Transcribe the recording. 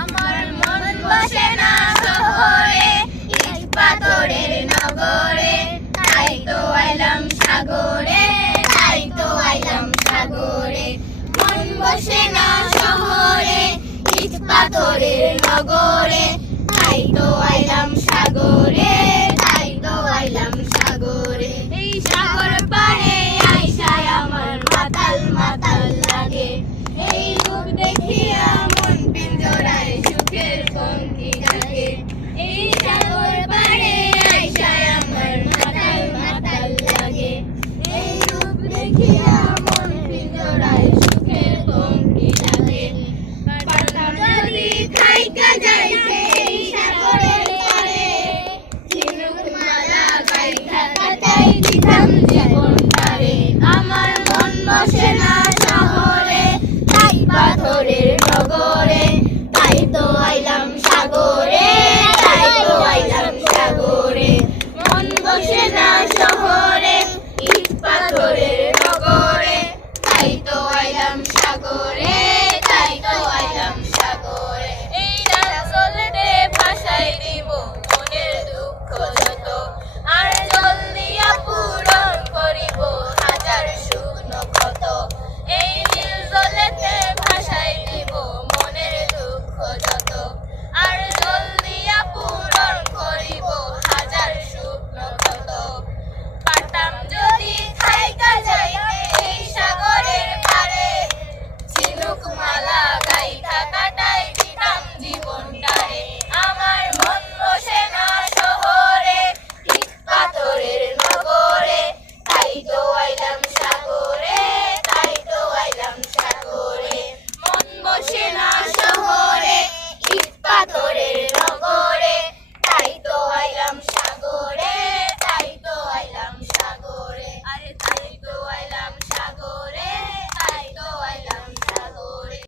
আমার মন বসে না শহরে, ইট পাথরের নগরে, তাই তো আইলাম সাগরে, তাই তো আইলাম সাগরে। মন বসে না শহরে, ইট পাথরের নগরে, তাই তো আইলাম সাগরে, তাই তো আইলাম সাগরে। এই সাগর পাড়ে আইসায় আমার মাতাল মাতাল লাগে, এই রূপ দেখিয়া মন পিঞ্জরায় সুখের পঙ্খী ডাকে। এই সাগর পাড়ে আইসায় আমার মাতাল মাতাল লাগে, এই রূপ দেখিয়া মন পিঞ্জরায় সুখের পঙ্খী ডাকে। পারতাম যদি থাইকা যাইতে এই সাগরের পাড়ে, ঝিনুক মালা গাইথা কাটাই দিতাম জীবন তারে। আমার মন বসে